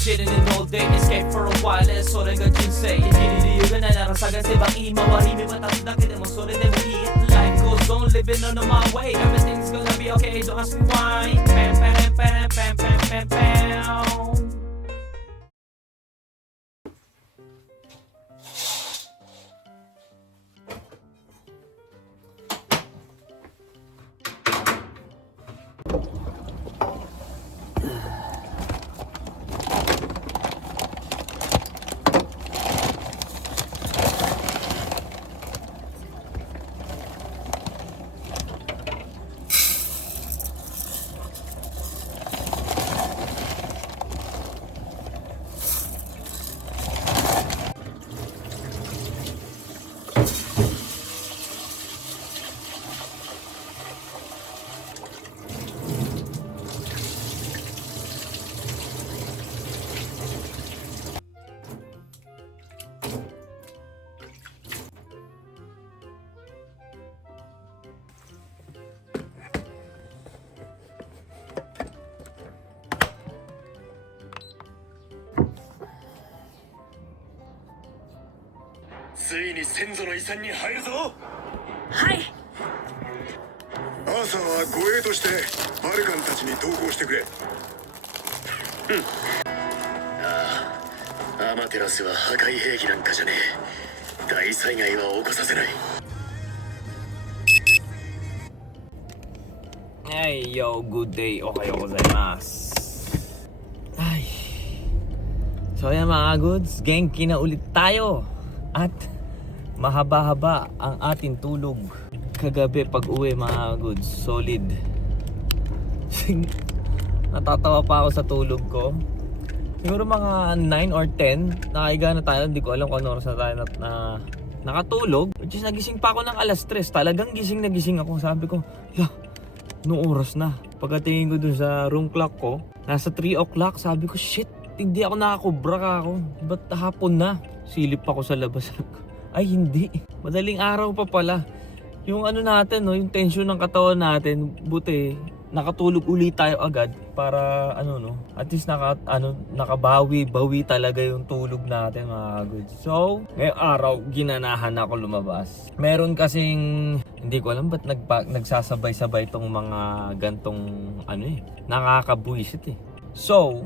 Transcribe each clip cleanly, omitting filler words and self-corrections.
chilling in all day, escape for a while, それが人生生きる理由がないなら探せばいい周り見渡すだけでもそれでもいい Life goes on, living on my way, everything's gonna be okay, don't ask me why. Pam pam pam pam pam pam pam.ついに先祖の遺産に入るぞ。はい。アーサーは護衛としてバルカンたちに同行してくれ。ああ、アマテラスは破壊兵器なんかじゃねえ。大災害は起こさせない。Hey yo, good day, ohayo gozaimasu. Ay. So yan mga goods, genki na ulit tayo. At mahaba-haba ang ating tulog. Kagabi pag uwi mga goods, solid. Natatawa pa ako sa tulog ko. Siguro mga 9 or 10, nakaiga na tayo. Hindi ko alam kung ano oras na tayo na nakatulog. Which is nagising pa ako ng alas 3. Talagang gising na gising ako. Sabi ko, noong oras na. Pagkatingin ko dun sa room clock ko, nasa 3 o'clock. Sabi ko, shit, hindi ako nakakubra ka ako. Ba't hapon na? Silip ako sa labas. Ay hindi, madaling araw pa pala. Yung ano natin, no, yung tension ng katawan natin, buti nakatulog ulit tayo agad para at least nakabawi talaga yung tulog natin mga goods. So, ngayong araw ginanahan ako lumabas. Meron kasing hindi ko alam ba't nagsasabay-sabay tong mga gantong nakakabuisit eh. So,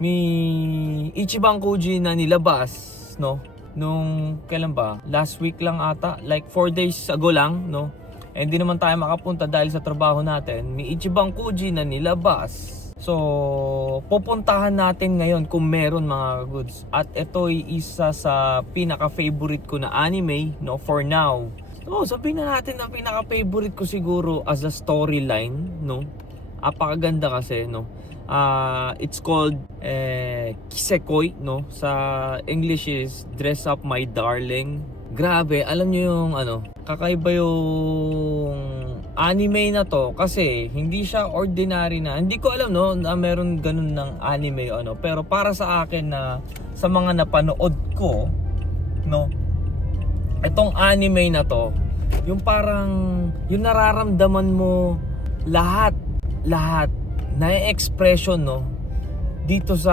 may Ichiban Kuji na nilabas, no? Nung kailan ba? Last week lang ata, like 4 days ago lang, no? Hindi naman tayo makapunta dahil sa trabaho natin. May Ichiban Kuji na nilabas. So, pupuntahan natin ngayon kung meron mga goods. At ito ay isa sa pinaka-favorite ko na anime, no? For now. So, sabihin na natin na pinaka-favorite ko siguro as a storyline, no? Apakaganda kasi, no? It's called Kisekoi, no? Sa English is Dress Up My Darling. Grabe, alam nyo yung kakaiba yung anime na to kasi hindi siya ordinary na. Hindi ko alam, no, na meron ganun ng anime o pero para sa akin na sa mga napanood ko, no, itong anime na to, yung parang yung nararamdaman mo lahat na-expression, no, dito sa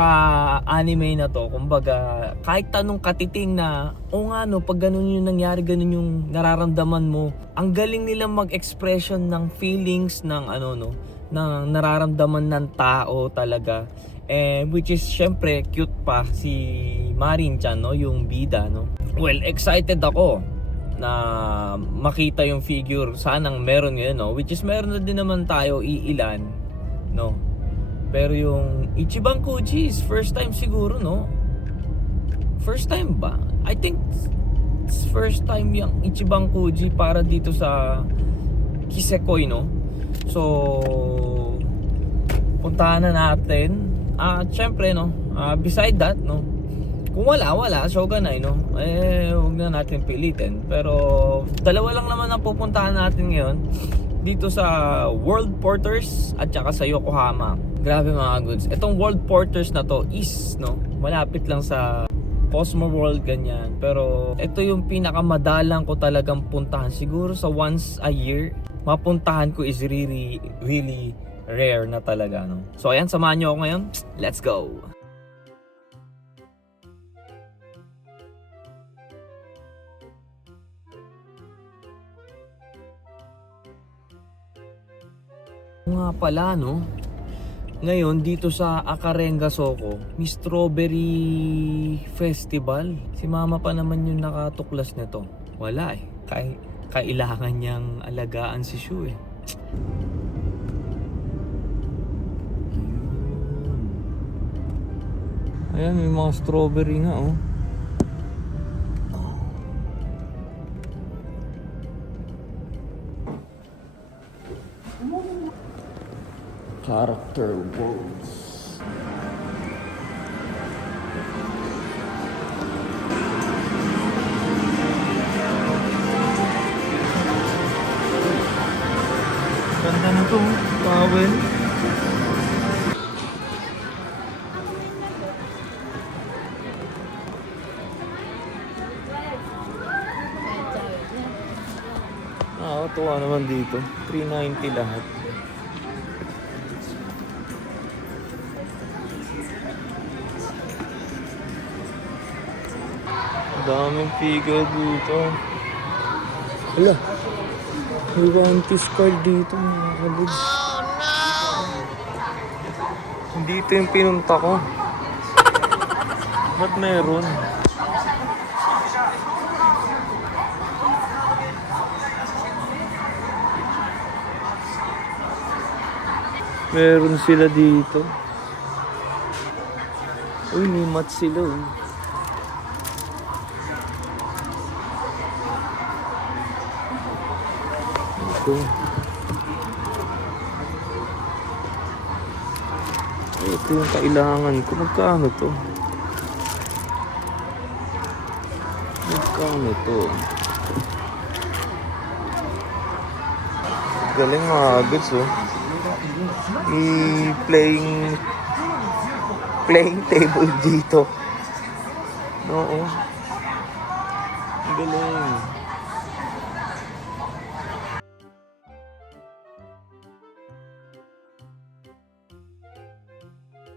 anime na to. Kumbaga, kahit tanong katiting na, pag ganun yung nangyari, ganun yung nararamdaman mo. Ang galing nilang mag-expression ng feelings ng ng nararamdaman ng tao talaga. Which is syempre cute pa si Marin-chan, no, yung bida, no. Well, excited ako na makita yung figure. Sanang meron ngayon, no, which is meron na din naman tayo iilan, no. Pero yung Ichiban Kuji is first time siguro, no? First time ba? I think it's first time yung Ichiban Kuji para dito sa Kisekoi, no? So, puntahan na natin. At syempre, no? Beside that, no? Kung wala, shogunai, no? Huwag na natin pilitin. Pero, dalawa lang naman ang pupuntahan natin ngayon. Dito sa World Porters at saka sa Yokohama. Grabe mga goods. Itong World Porters na to is, no, malapit lang sa Cosmo World, ganyan. Pero ito yung pinakamadalang ko talagang puntahan. Siguro sa once a year, mapuntahan ko is really rare na talaga, no. So ayan, samahan nyo ako ngayon. Let's go! Nga pala, no? Ngayon, dito sa Akarenga Soko, may strawberry festival. Si mama pa naman yung nakatuklas nito. Wala eh. Kailangan niyang alagaan si Shu eh. Ayan, may mga strawberry nga oh. Character words. Ganda na to, towel. Tuwa naman dito. 390 lahat. Daming figure dito. Hala. May Vantis card dito mga kabud. Oh no! Dito yung pinunta ko. Ba't meron? Meron sila dito. Uy, may mat sila oh. Ito. Ito yung kailangan ko. Magkano to? Magkano to? Galing mga agad oh. Playing table dito. Oo. Galing.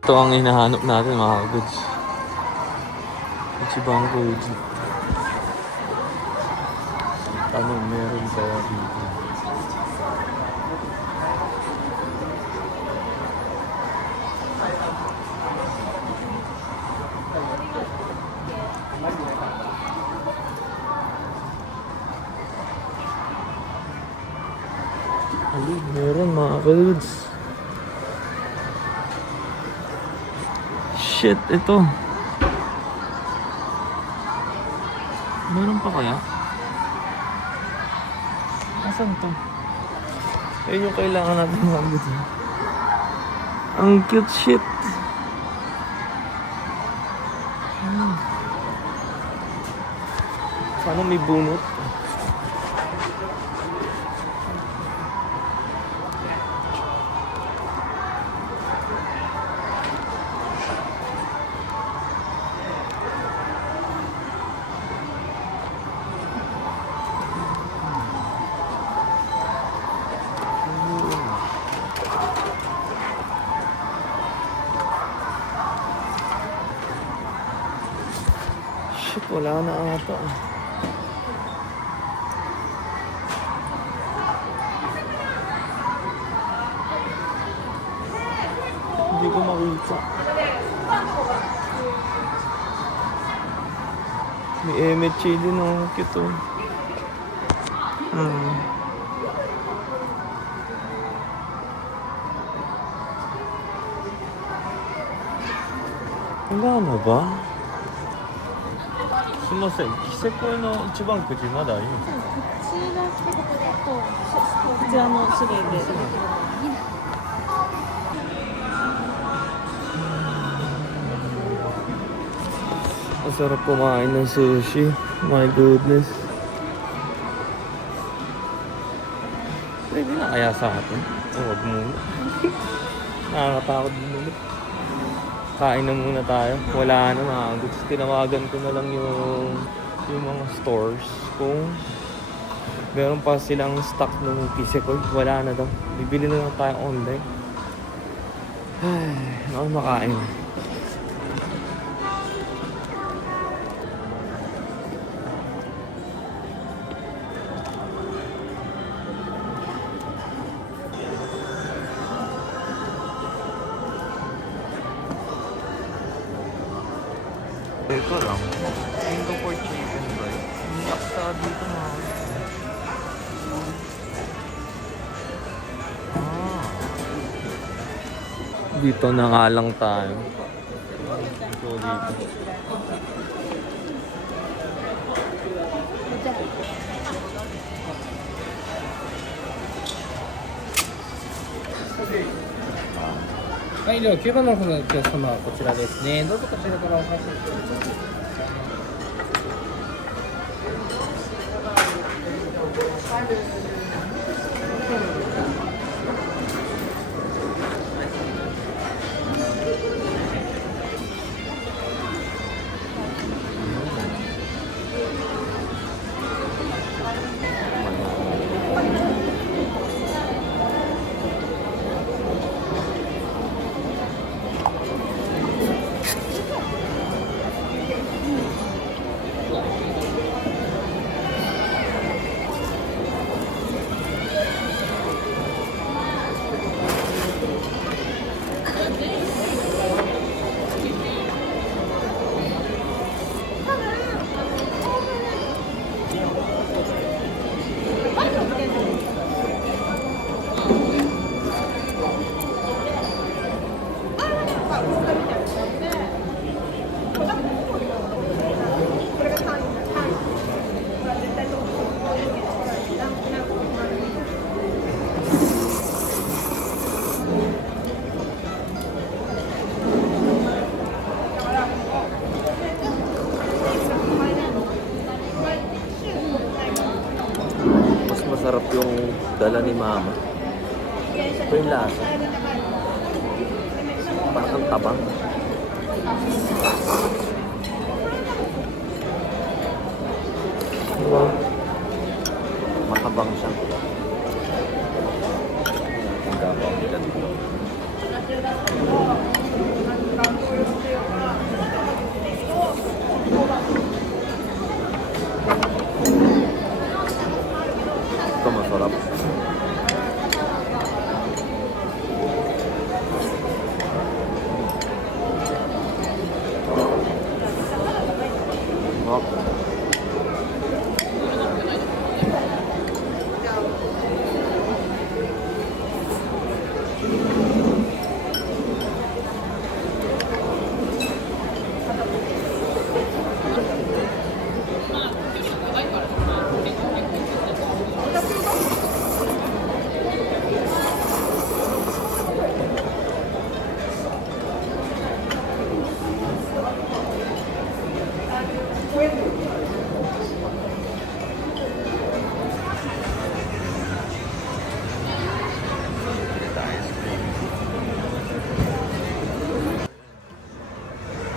Ito ang hinahanap natin mga goods. Ichiban Koji. Ano meron kaya dito? Ali, meron mga goods. Shit, ito. Meron pa kaya? Asan to? Ayun yung kailangan natin mga goods. Ang cute shit. Sana may bunot. Shit, wala na ata. Hindi ko makita. May Emechi din oh, cute oh. Wala na ba? Sumasay, Kisekoi no ichiban kuchi mada arimasu? こちらとこちらの種類で。Masarap kumain ng sushi. My goodness. Pwede na kaya sa atin? Huwag muna. Nakakatakot din ulit. Kain na muna tayo. Wala na mga goods. Tinawagan ko na lang yung mga stores kung meron pa silang stock ng Kisekoi. Wala na daw. Bibili na lang tayo online. Ay, ako makain. Ito lang. Singapore chicken rice. Ang laksa dito mga. Ah. Dito na nga lang tayo. Ito dito.はい、では9番の方のお客様はこちらですね。どうぞこちらからお貸しください。Mas masarap yung dala ni mama. Ito yung lasa. Parang ang tabang. Matabang siya. Ang gabaw nila dito. Ito masarap.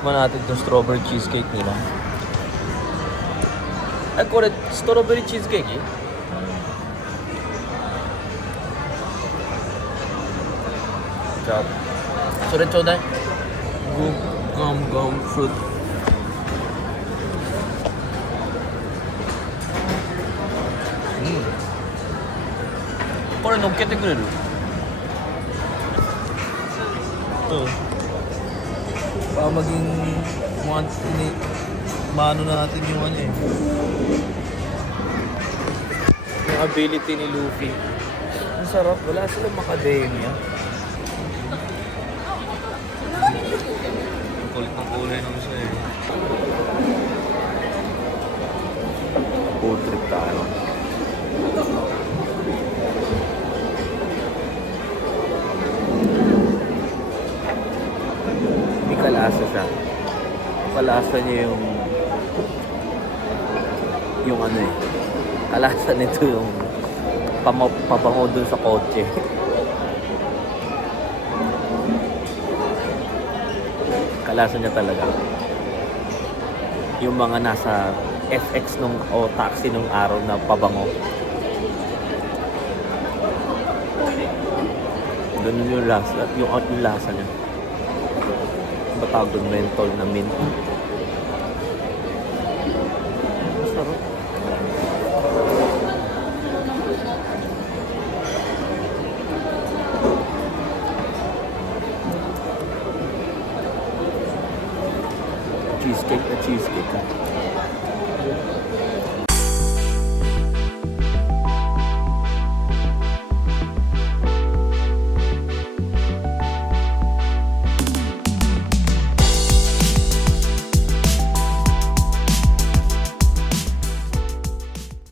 Tikman natin itong strawberry cheesecake nila. Ay, correct. Strawberry cheesecake eh. Chop. So, let's try gum fruit. Kore, nokkete kureru? Ito. Para maging maano natin yung ano eh. Yung ability ni Luffy. Ang sarap. Wala silang macadamia. Ang kulit ng kulay nung siya eh. Food trip tayo. May kalasa siya. Kalasa niya yung ano eh. Kalasa nito yung pabango dun sa kotse. Kalasa niya talaga. Yung mga nasa FX o taxi nung araw na pabango. Ganun yung lasa, yung lasa niya. Batawag doon, mentol na mint. Masarap. Cheesecake na cheesecake ka.